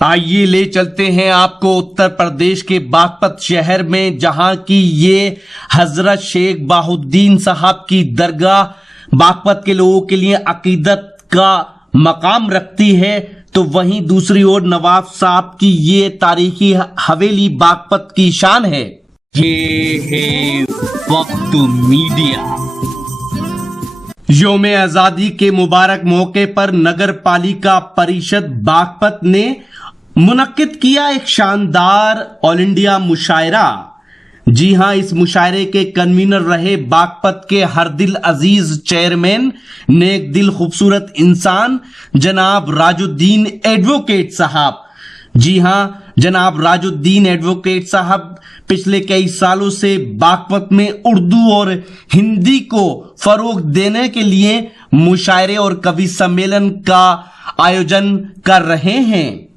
आइए ले चलते हैं आपको उत्तर प्रदेश के बागपत शहर में, जहां की ये हजरत शेख बाहुद्दीन साहब की दरगाह बागपत के लोगों के लिए अकीदत का मकाम रखती है। तो वहीं दूसरी ओर नवाब साहब की ये तारीखी हवेली बागपत की शान है। ये है वक्त मीडिया। यौम आजादी के मुबारक मौके पर नगर पालिका परिषद बागपत ने मुनक्किद किया एक शानदार ऑल इंडिया मुशायरा। जी हां, इस मुशायरे के कन्वीनर रहे बागपत के हर दिल अजीज चेयरमैन, नेक दिल खूबसूरत इंसान जनाब राजुद्दीन एडवोकेट साहब। जी हां, जनाब राजुद्दीन एडवोकेट साहब पिछले कई सालों से बागपत में उर्दू और हिंदी को फरोग देने के लिए मुशायरे और कवि सम्मेलन का आयोजन कर रहे हैं।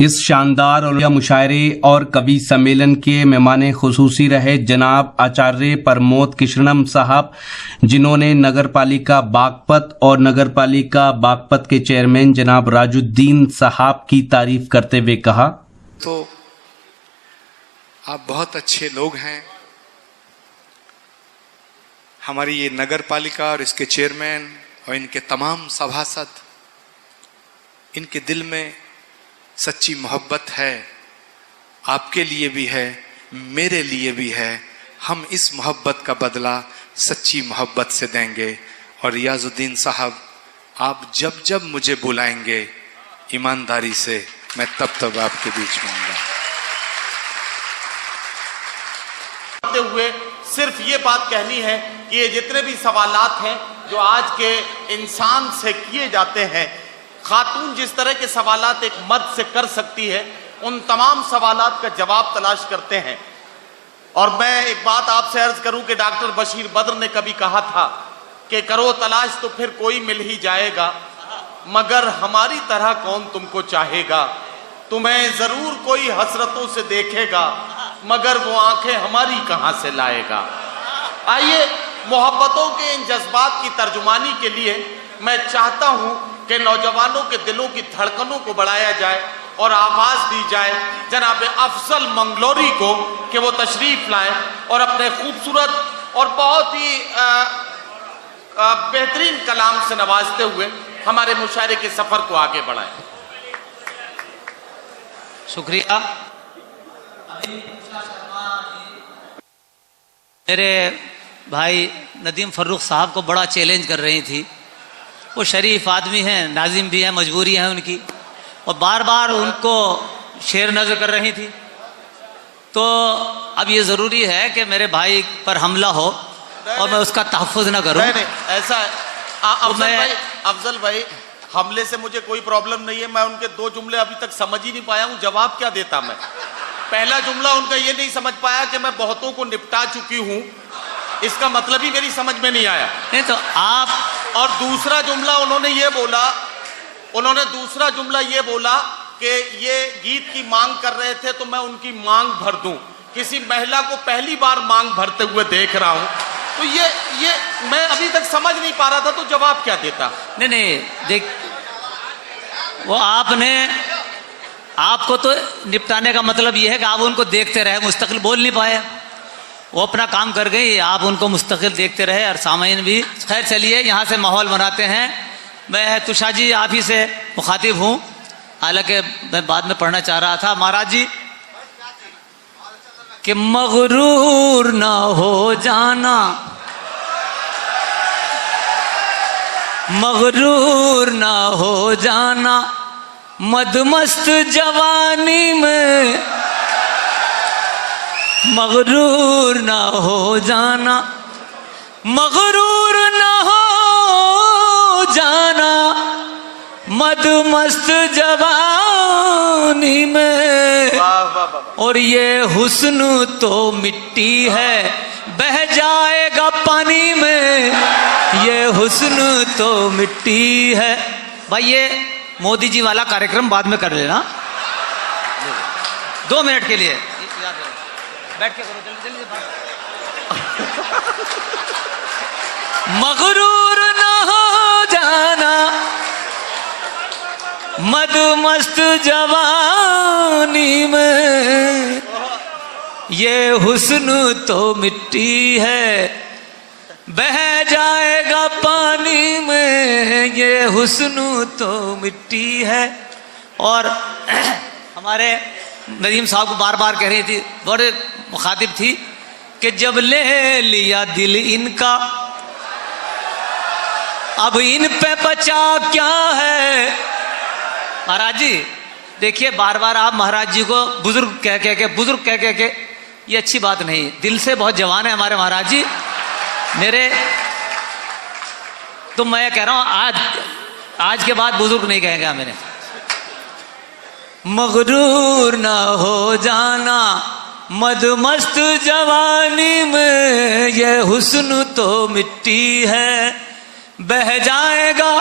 इस शानदार और मुशायरे और कवि सम्मेलन के मेहमान खुसूसी रहे जनाब आचार्य प्रमोद कृष्णम साहब, जिन्होंने नगर पालिका बागपत और नगर पालिका बागपत के चेयरमैन जनाब राजुद्दीन साहब की तारीफ करते हुए कहा, तो आप बहुत अच्छे लोग हैं। हमारी ये नगर पालिका और इसके चेयरमैन और इनके तमाम सभासद, इनके दिल में सच्ची मोहब्बत है, आपके लिए भी है, मेरे लिए भी है। हम इस मोहब्बत का बदला सच्ची मोहब्बत से देंगे। और रियाजुद्दीन साहब, आप जब जब मुझे बुलाएंगे ईमानदारी से, मैं तब आपके बीच में आऊंगा। हुए सिर्फ ये बात कहनी है कि ये जितने भी सवालात हैं जो आज के इंसान से किए जाते हैं, खातून जिस तरह के सवालात एक मर्द से कर सकती है, उन तमाम सवालात का जवाब तलाश करते हैं। और मैं एक बात आपसे अर्ज करूं कि डॉक्टर बशीर बद्र ने कभी कहा था कि करो तलाश तो फिर कोई मिल ही जाएगा, मगर हमारी तरह कौन तुमको चाहेगा। तुम्हें जरूर कोई हसरतों से देखेगा, मगर वो आंखें हमारी कहां से लाएगा। आइए, मोहब्बतों के इन जज्बात की तर्जुमानी के लिए मैं चाहता हूं कि नौजवानों के दिलों की धड़कनों को बढ़ाया जाए और आवाज दी जाए जनाब अफजल मंगलोरी को कि वो तशरीफ लाएं और अपने खूबसूरत और बहुत ही बेहतरीन कलाम से नवाजते हुए हमारे मुशायरे के सफर को आगे बढ़ाएं। शुक्रिया। मेरे भाई नदीम फर्रुख साहब को बड़ा चैलेंज कर रही थी। वो शरीफ आदमी हैं, नाजिम भी हैं, मजबूरी है उनकी, और बार बार उनको शेर नजर कर रही थी। तो अब ये ज़रूरी है कि मेरे भाई पर हमला हो और मैं उसका तहफ़्फ़ुज़ ना करूं। नहीं, ऐसा है अफजल भाई, हमले से मुझे कोई प्रॉब्लम नहीं है। मैं उनके दो जुमले अभी तक समझ ही नहीं पाया हूं, जवाब क्या देता मैं। पहला जुमला उनका ये नहीं समझ पाया कि मैं बहुतों को निपटा चुकी हूं, इसका मतलब ही मेरी समझ में नहीं आया। नहीं तो आप, और दूसरा जुमला उन्होंने दूसरा जुमला ये बोला कि ये गीत की मांग कर रहे थे तो मैं उनकी मांग भर दूं। किसी महिला को पहली बार मांग भरते हुए देख रहा हूं, तो ये मैं अभी तक समझ नहीं पा रहा था, तो जवाब क्या देता। नहीं देख, वो आपको तो निपटाने का मतलब ये है कि आप उनको देखते रहे, मुस्तकिल बोल नहीं पाए। वो अपना काम कर गई, आप उनको मुस्तकिल देखते रहे और सामाइन भी। खैर चलिए, यहाँ से माहौल बनाते हैं। मैं तुषा जी आप ही से मुखातिब हूँ, हालांकि मैं बाद में पढ़ना चाह रहा था। महाराज जी कि मगरूर ना हो जाना, मगरूर ना हो जाना मदमस्त जवानी में, मगरूर ना हो जाना, मगरूर ना हो जाना मदमस्त जवानी में। और ये हुस्न तो मिट्टी है, बह जाएगा पानी में, ये हुस्न तो मिट्टी है। भाई ये मोदी जी वाला कार्यक्रम बाद में कर लेना, 2 मिनट के लिए बैठ के करो, जल्दी जल्दी मगरूर ना हो जाना मदमस्त जवानी में ये हुस्न तो मिट्टी है, बह जाएगा पानी में ये हुस्न तो मिट्टी है। और हमारे नदीम साहब को बार बार कह रही थी, बड़े मुखातिब थी कि जब ले लिया दिल इनका अब इन पे बचा क्या है। महाराज जी देखिए, बार बार आप महाराज जी को बुजुर्ग कह के ये अच्छी बात नहीं। दिल से बहुत जवान है हमारे महाराज जी मेरे। तो मैं कह रहा हूं आज के बाद बुजुर्ग नहीं कहेगा मैंने। मगरूर ना हो जाना मदमस्त जवानी में ये हुस्न तो मिट्टी है, बह जाएगा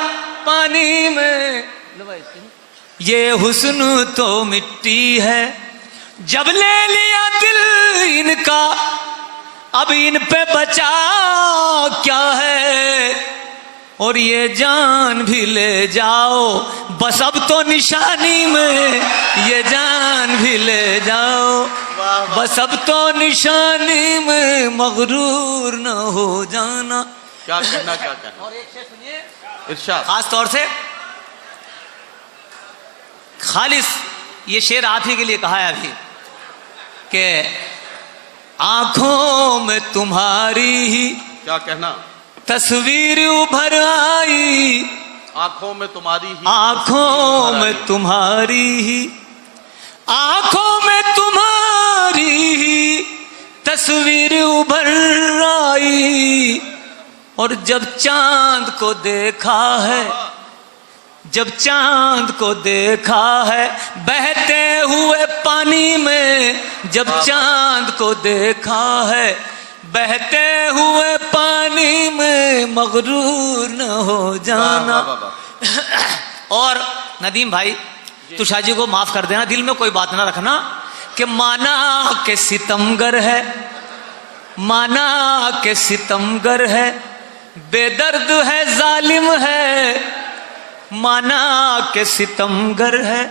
पानी में ये हुस्न तो मिट्टी है। जब ले लिया दिल इनका अब इन पे बचा क्या है, और ये जान भी ले जाओ बस अब तो निशानी में ये जान भी ले जाओ बस अब तो निशानी में मगरूर न हो जाना। क्या कहना। और एक शेर सुनिए इरशाद। खास तौर से खालिस ये शेर आप ही के लिए कहा है अभी कि आंखों में तुम्हारी ही क्या कहना। तस्वीर उभर आई, आंखों में तुम्हारी ही, आंखों में तुम्हारी ही, आंखों में तुम्हारी ही तस्वीर उभर आई। और जब चांद को देखा है, जब चांद को देखा है बहते हुए पानी में, जब चांद को देखा है बहते हुए पानी में मगरूर न हो जाना। और नदीम भाई तुषार जी को माफ कर देना, दिल में कोई बात ना रखना कि माना के सितमगर है, माना के सितमगर है, बेदर्द है जालिम है, माना के सितमगर है।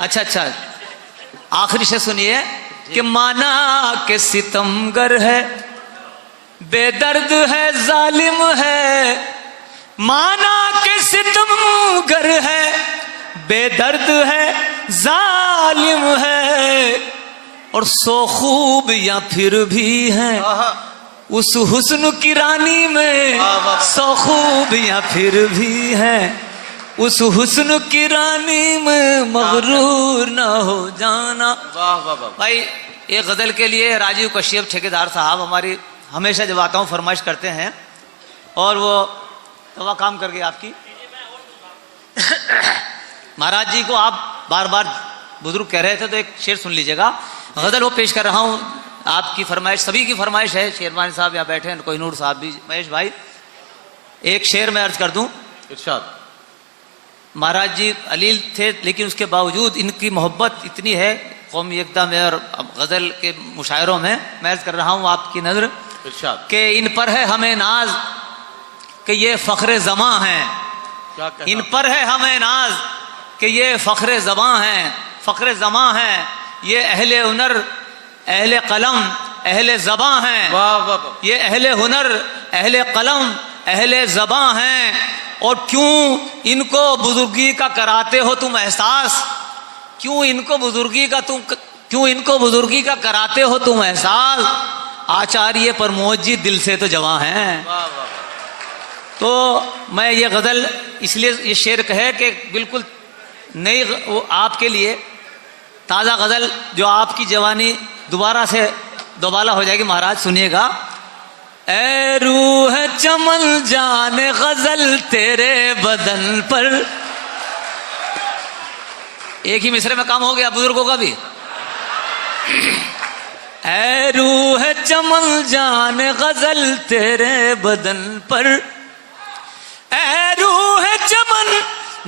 अच्छा आखिरी से सुनिए कि माना के सितमगर है, बेदर्द है जालिम है, माना के सितमगर है, बेदर्द है जालिम है। और सो खूब या फिर भी है उस हुस्न की रानी में, सो खूब या फिर भी है उस हुस्न की रानी में मगरूर न हो जाना। वाह वाह वाह। भाई एक गजल के लिए राजीव कश्यप ठेकेदार साहब हमारी हमेशा जब आता हूँ फरमाइश करते हैं और वो तवा काम कर गई आपकी। महाराज जी को आप बार बार बुजुर्ग कह रहे थे तो एक शेर सुन लीजिएगा। गजल वो पेश कर रहा हूँ, आपकी फरमाइश, सभी की फरमाइश है। शेरवानी साहब यहाँ बैठे हैं, कोहिनूर साहब भी, महेश भाई। एक शेर मैं अर्ज कर दूं। इरशाद। महाराज जी अलील थे लेकिन उसके बावजूद इनकी मोहब्बत इतनी है कौमी एकता में और गजल के मुशायरों में। मैं अर्ज कर रहा हूँ आपकी नजर इरशाद। कि इन पर है हमें नाज कि ये फख्र ज़मां हैं, क्या कहना। इन पर है हमें नाज कि ये फख्र ज़मां हैं, फख्र ज़मां हैं, ये अहले हुनर अहले कलम अहले ज़बां हैं। वाह वाह वाह। ये अहले हुनर अहले कलम अहले ज़बां हैं। और क्यों इनको बुजुर्गी का कराते हो तुम एहसास, क्यों इनको बुजुर्गी का कराते हो तुम एहसास। आचार्य प्रमोद जी दिल से तो जवां हैं। वाह वाह वाह। तो मैं ये गजल इसलिए ये शेर कहे कि बिल्कुल नई वो आपके लिए ताज़ा गजल जो आपकी जवानी दोबारा से दोबाला हो जाएगी। महाराज सुनिएगा। ऐ रूह चमन जान गजल तेरे बदन पर। एक ही मिसरे में काम हो गया बुजुर्गों का भी। ऐ रूह चमन जान गजल तेरे बदन पर, ऐ रूह चमन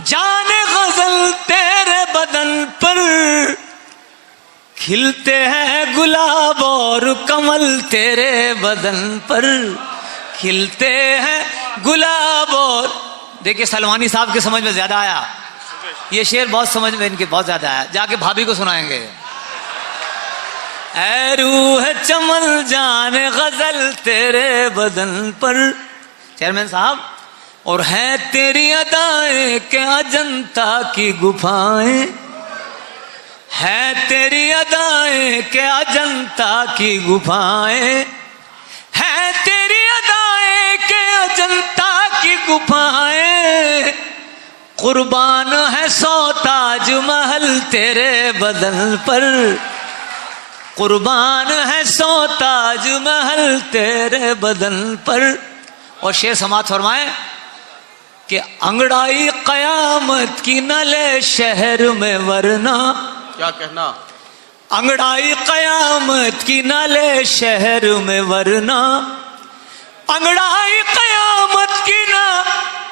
जान गजल तेरे बदन पर, खिलते हैं गुलाब और कमल तेरे बदन पर, खिलते हैं गुलाब और। देखिए सलमानी साहब के समझ में ज्यादा आया, ये शेर बहुत समझ में इनके बहुत ज्यादा आया, जाके भाभी को सुनाएंगे। ऐ रूह चमन जान गजल तेरे बदन पर, चेयरमैन साहब, और है तेरी अदाएं के अजंता की गुफाएं, है तेरी अदाएं के अजंता की गुफाएं, है तेरी अदाएं के अजंता की गुफाएं, कुर्बान है सौ ताज महल तेरे बदन पर, कुर्बान है सौ ताज महल तेरे बदन पर। और शेर समात फरमाए कि अंगड़ाई कयामत की न ले शहर में वरना, क्या कहना, अंगड़ाई कयामत की न ले शहर में वरना, अंगड़ाई कयामत की न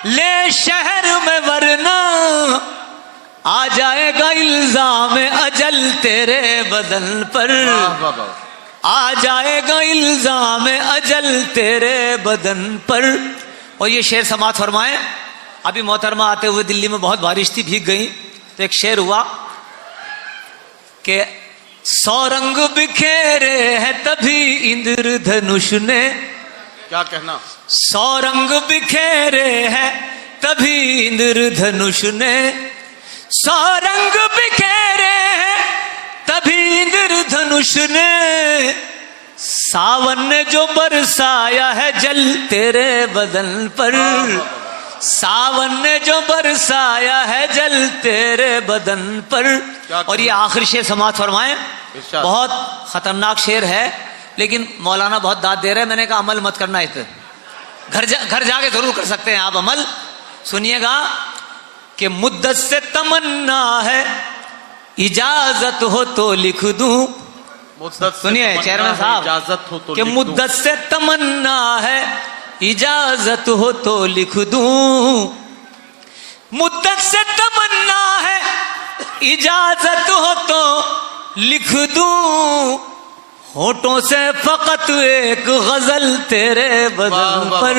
ले शहर में वरना, आ जाएगा इल्जाम अजल तेरे बदन पर, आ जाएगा इल्जाम अजल तेरे बदन पर। और ये शेर समात फरमाए। अभी मोहतरमा आते हुए दिल्ली में बहुत बारिश थी, भीग गई, तो एक शेर हुआ कि 100 रंग बिखेरे हैं तभी इंद्रधनुष ने, क्या कहना, 100 रंग बिखेरे हैं तभी इंद्रधनुष ने, 100 रंग बिखेरे हैं तभी इंद्रधनुष ने, सावन ने जो बरसाया है जल तेरे बदन पर, सावन ने जो बरसाया है जल तेरे बदन पर। और ये आखिरी शेर समात फरमाए, बहुत खतरनाक शेर है, लेकिन मौलाना बहुत दाद दे रहे हैं, मैंने कहा अमल मत करना इस पे, घर जाके जरूर कर सकते हैं आप अमल। सुनिएगा कि मुद्दत से तमन्ना है इजाजत हो तो लिख दूं, सुनिए चेयरमैन साहब, इजाजत हो तो कि मुद्दत से तमन्ना है इजाजत हो तो लिख दूं, मुद्दत से तमन्ना है इजाजत हो तो लिख दूं, होठों से फकत एक गजल तेरे बदन पर।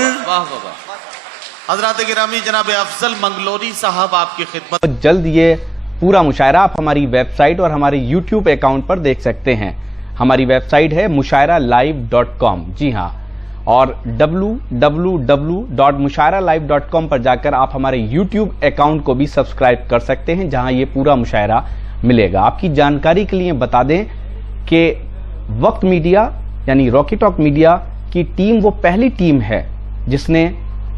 हजरात गिरामी, जनाब अफजल मंगलोरी साहब आपकी खिदमत। जल्द ये पूरा मुशायरा आप हमारी वेबसाइट और हमारे YouTube अकाउंट पर देख सकते हैं। हमारी वेबसाइट है mushairalive.com, जी हाँ, और www.mushairalive.com पर जाकर आप हमारे YouTube अकाउंट को भी सब्सक्राइब कर सकते हैं, जहां ये पूरा मुशायरा मिलेगा। आपकी जानकारी के लिए बता दें कि वक्त मीडिया यानी रॉकी टॉक मीडिया की टीम वो पहली टीम है जिसने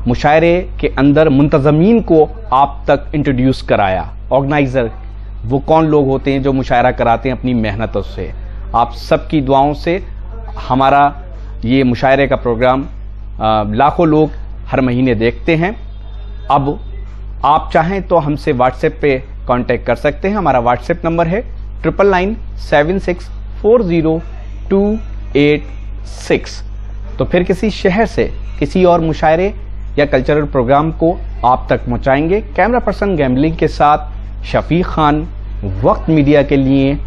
मुशायरे के अंदर मुंतजमीन को आप तक इंट्रोड्यूस कराया। ऑर्गेनाइजर वो कौन लोग होते हैं जो मुशायरा कराते हैं अपनी मेहनतों से। आप सबकी दुआओं से हमारा ये मुशायरे का प्रोग्राम लाखों लोग हर महीने देखते हैं। अब आप चाहें तो हमसे व्हाट्सएप पे कांटेक्ट कर सकते हैं। हमारा व्हाट्सएप नंबर है 9997640286। तो फिर किसी शहर से किसी और मुशायरे या कल्चरल प्रोग्राम को आप तक पहुंचाएंगे। कैमरा पर्सन गैम्बलिंग के साथ शफीक खान, वक्त मीडिया के लिए